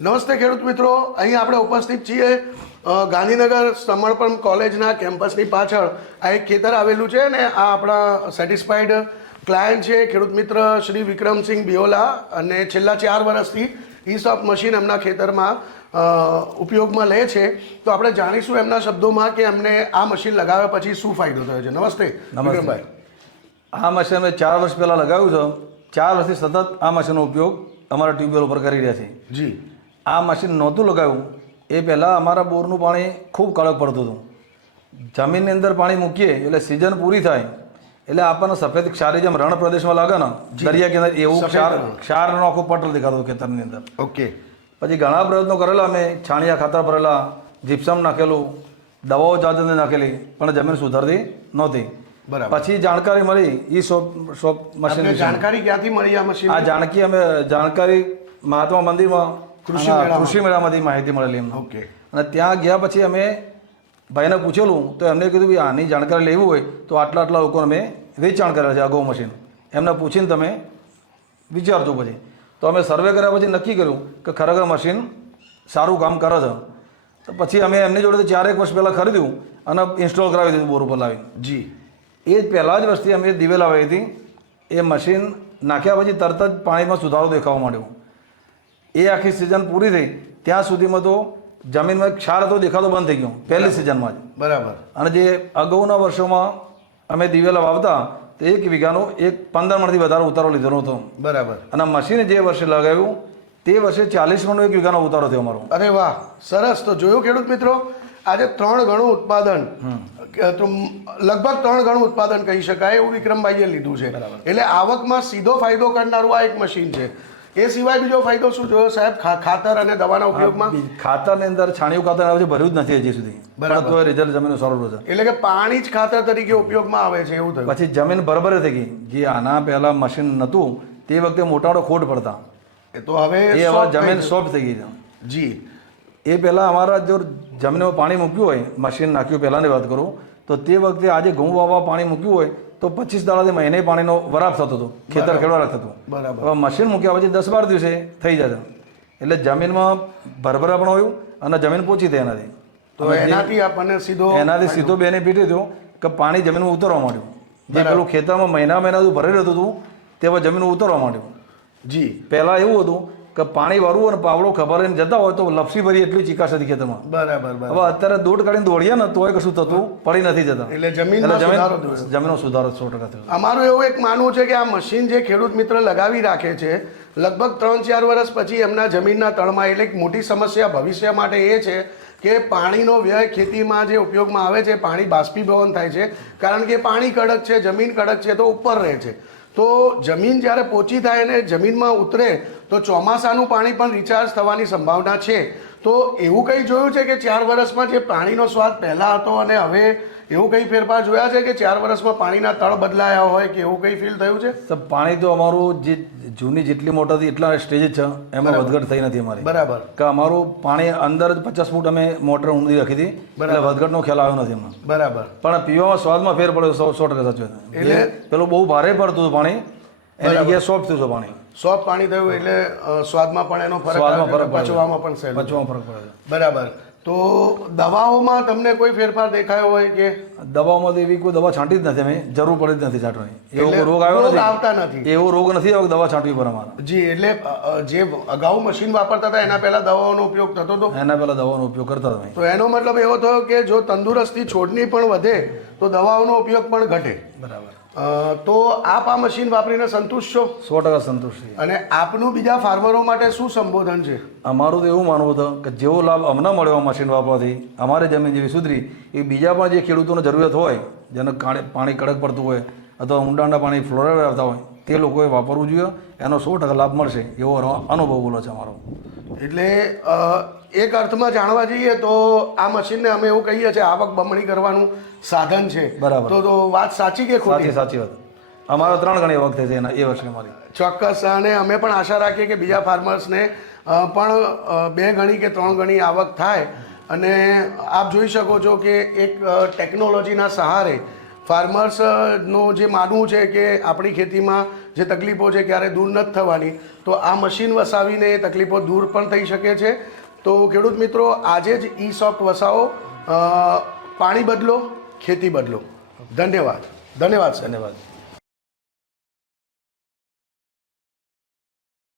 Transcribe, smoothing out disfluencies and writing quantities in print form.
નમસ્તે ખેડૂત મિત્રો, અહીં આપણે ઉપસ્થિત છીએ ગાંધીનગર સમર્પણ કોલેજના કેમ્પસની પાછળ આ એક ખેતર આવેલું છે અને આ આપણા સેટિસ્ફાઈડ ક્લાયન્ટ છે ખેડૂત મિત્ર શ્રી વિક્રમસિંહ બિયોલા અને છેલ્લા 4 વર્ષથી ઈસોપ મશીન એમના ખેતરમાં ઉપયોગમાં લે છે. તો આપણે જાણીશું એમના શબ્દોમાં કે એમને આ મશીન લગાવ્યા પછી શું ફાયદો થયો છે. નમસ્તે વિક્રમભાઈ. આ મશીન અમે 4 વર્ષ પહેલાં લગાવ્યું છે. 4 વર્ષથી સતત આ મશીનનો ઉપયોગ અમારા ટ્યુબવેલ ઉપર કરી રહ્યા છીએ. જી, આ મશીન નહોતું લગાવ્યું એ પહેલાં અમારા બોરનું પાણી ખૂબ કડક પડતું હતું. જમીનની અંદર પાણી મૂકીએ એટલે સિઝન પૂરી થાય એટલે આપણને સફેદ ક્ષારી જેમ રણ પ્રદેશમાં લાગે ને દરિયા કિનારે એવું ક્ષારનો આખો પટલ દેખાતો ખેતરની અંદર. ઓકે. પછી ઘણા પ્રયત્નો કરેલા અમે, છાણિયા ખાતર ભરેલા, જીપ્સમ નાખેલું, દવાઓ જાતને નાખેલી, પણ જમીન સુધરતી નહોતી. બરાબર. પછી જાણકારી મળી ઈસોપ મશીન. જાણકારી ક્યાંથી મળી આ મશીન? આ જાણકારી મહાત્મા મંદિરમાં કૃષિ મેળામાંથી માહિતી મળેલી એમને. ઓકે. અને ત્યાં ગયા પછી અમે ભાઈને પૂછેલું તો એમને કીધું કે આની જાણકારી લેવી હોય તો આટલા લોકોને અમે વેચાણ કરેલા છે અગાઉ મશીન. એમને પૂછીને તમે વિચારજો. પછી તો અમે સર્વે કર્યા પછી નક્કી કર્યું કે ખરેખર મશીન સારું કામ કરે છે. તો પછી અમે એમની જોડે 4-1 વર્ષ પહેલાં ખરીદ્યું અને ઇન્સ્ટોલ કરાવી દીધું બોર ઉપર લાવી. જી. એ જ પહેલાં જ વર્ષથી અમે દિવેલ આવી હતી. એ મશીન નાખ્યા પછી તરત જ પાણીમાં સુધારો દેખાવા માંડ્યો. એ આખી સિઝન પૂરી થઈ ત્યાં સુધીમાં તો જમીનમાં ક્ષાર હતો દેખાતો બંધ થઈ ગયો પહેલી સિઝનમાં જ. બરાબર. અને જે અગાઉના વર્ષોમાં અમે દિવેલા વાવતા તો 1 વીઘાનો 15 મણથી વધારે ઉતારો લીધો નહોતો. બરાબર. અને મશીન જે વર્ષે લગાવ્યું તે વર્ષે 40 મણનો 1 વીઘાનો ઉતારો થયો અમારો. અરે વાહ, સરસ. તો જોયું ખેડૂત મિત્રો, આજે 3 ગણું ઉત્પાદન, તો લગભગ 3 ગણું ઉત્પાદન કહી શકાય એવું વિક્રમભાઈએ લીધું છે. એટલે આવકમાં સીધો ફાયદો કરનારું આ એક મશીન છે. એ સિવાય બીજો ફાયદો શું જોયો સાહેબ ખાતર અને દવાના ઉપયોગમાં? ખાતરના અંદર છાણિયું ખાતર આવે છે, ભર્યું જ નથી હજી સુધી, પણ તો રિઝલ્ટ જમીનનું સારું છે. એટલે કે પાણી જ ખાતર તરીકે ઉપયોગમાં આવે છે એવું થયું. પછી જમીન બરાબર થઈ ગઈ. જે આના પહેલા મશીન નહોતું તે વખતે મોટા ખોટ પડતા, એ તો હવે જમીન સોફ્ટ થઈ ગઈ છે. જી. એ પહેલાં અમારા જો જમીનમાં પાણી મૂક્યું હોય, મશીન નાખ્યું પહેલાંની વાત કરું તો તે વખતે આજે ઘઉં વાવવા પાણી મૂક્યું હોય તો 25 દાડાથી મહિને પાણીનો વરાપ થતો હતો, ખેતર ખેડવા થતું. બરાબર. હવે મશીન મૂક્યા પછી 10-12 દિવસે થઈ જશે. એટલે જમીનમાં ભરભરા પણ હોય અને જમીન પોચી થઈ એનાથી. તો એનાથી આપણને સીધો બેનિફિટ એ થયો કે પાણી જમીનમાં ઉતરવા માંડ્યું. જે પેલું ખેતરમાં મહિના ભરેલું રહેતું હતું તે હવે જમીન ઉતરવા માંડ્યું. જી. પહેલાં એવું હતું કે પાણી વાળવું અને પાવડો ખબર લઈને જતા હોય તો લપસી ભરી એટલી ચીકાશ હતી ખેતરમાં. બરાબર. હવે અત્યારે દોડ કાઢીને દોડીએ ને તોય કશું થતું પડી નથી જતા. એટલે જમીનનો સુધારો 100% થયો. અમારું એવું એક માનવું છે કે આ મશીન જે ખેડૂત મિત્ર લગાવી રાખે છે લગભગ 3-4 વર્ષ પછી એમના જમીનના તળમાં, એટલે એક મોટી સમસ્યા ભવિષ્ય માટે એ છે કે પાણીનો વ્યય ખેતીમાં જે ઉપયોગમાં આવે છે, પાણી બાષ્પીભવન થાય છે કારણ કે પાણી કડક છે, જમીન કડક છે તો ઉપર રહે છે. તો જમીન જ્યારે પોચી થાય અને જમીનમાં ઉતરે તો ચોમાસાનું પાણી પણ રિચાર્જ થવાની સંભાવના છે. તો એવું કંઈ જોયું છે કે 4 વર્ષમાં જે પાણીનો સ્વાદ પહેલાં હતો અને હવે એવું કંઈ ફેરફાર જોયા છે કે 4 વર્ષમાં પાણીના તળ બદલાયા હોય કે એવું કંઈ ફીલ થયું છે? તો પાણી તો અમારું જે જૂની જેટલી મોટર હતી એટલા સ્ટેજ જ છે, એમાં વધઘટ થઈ નથી અમારી. બરાબર. કે અમારું પાણી અંદર જ 50 ફૂટ અમે મોટર ઊંડી રાખી હતી એટલે વધઘટનો ખ્યાલ આવ્યો નથી એમાં. બરાબર. પણ પીવામાં સ્વાદમાં ફેર પડ્યો 100% સાચું. એટલે પેલું બહુ ભારે પડતું હતું પાણી, એની જગ્યાએ સોફ્ટ થયું છે પાણી. સોફ્ટ પાણી થયું એટલે સ્વાદમાં પણ એનો ફરક, પચવામાં પણ ફરક પડે. બરાબર. તો દવાઓમાં તમને કોઈ ફેરફાર દેખાયો હોય કે? દવાઓમાં એવી કોઈ દવા છાંટી જ નથી, અમે જરૂર પડી જ નથી છાંટવાની. એવો રોગ આવતા નથી. એવો રોગ નથી આવ્યો દવા છાંટવી પર અમારા. જી. એટલે જે અગાઉ મશીન વાપરતા હતા એના પહેલા દવાઓનો ઉપયોગ થતો હતો? એના પહેલા દવાનો ઉપયોગ કરતા હતા. તો એનો મતલબ એવો થયો કે જો તંદુરસ્તી છોડની પણ વધે તો દવાઓનો ઉપયોગ પણ ઘટે. બરાબર. તો આપ આ મશીન વાપરીને સંતુષ્ટ છો? 100% સંતુષ્ટ છે. અને આપનું બીજા ફાર્મરો માટે શું સંબોધન છે? અમારું તો એવું માનવું હતું કે જેવો લાભ અમને મળ્યો મશીન વાપરવાથી, અમારી જમીન જેવી સુધરી, એ બીજા પણ જે ખેડૂતોને જરૂરિયાત હોય, જેને પાણી કડક પડતું હોય અથવા ઊંડાના પાણી ફ્લોરાઇડ આવતા હોય તે લોકોએ વાપરવું જોઈએ. એનો 100% લાભ મળશે એવો અનુભવ બોલો છે અમારો. એટલે એક અર્થમાં જાણવા જઈએ તો આ મશીનને અમે એવું કહીએ છીએ આવક બમણી કરવાનું સાધન છે. બરાબર. તો વાત સાચી કે ખોટી? સાચી વાત. અમારો 3 ગણી આવક થઈ છે એના એ વર્ષે અમારી. ચોક્કસ. અને અમે પણ આશા રાખીએ કે બીજા ફાર્મર્સને પણ 2 ગણી કે 3 ગણી આવક થાય. અને આપ જોઈ શકો છો કે એક ટેકનોલોજીના સહારે ફાર્મર્સનું જે માનવું છે કે આપણી ખેતીમાં જે તકલીફો છે ક્યારે દૂર નથી થવાની, તો આ મશીન વસાવીને એ તકલીફો દૂર પણ થઈ શકે છે. તો ખેડૂત મિત્રો, આજે જ ઈ-સોફ્ટ વસાવો, પાણી બદલો, ખેતી બદલો. ધન્યવાદ. ધન્યવાદ સર. ધન્યવાદ.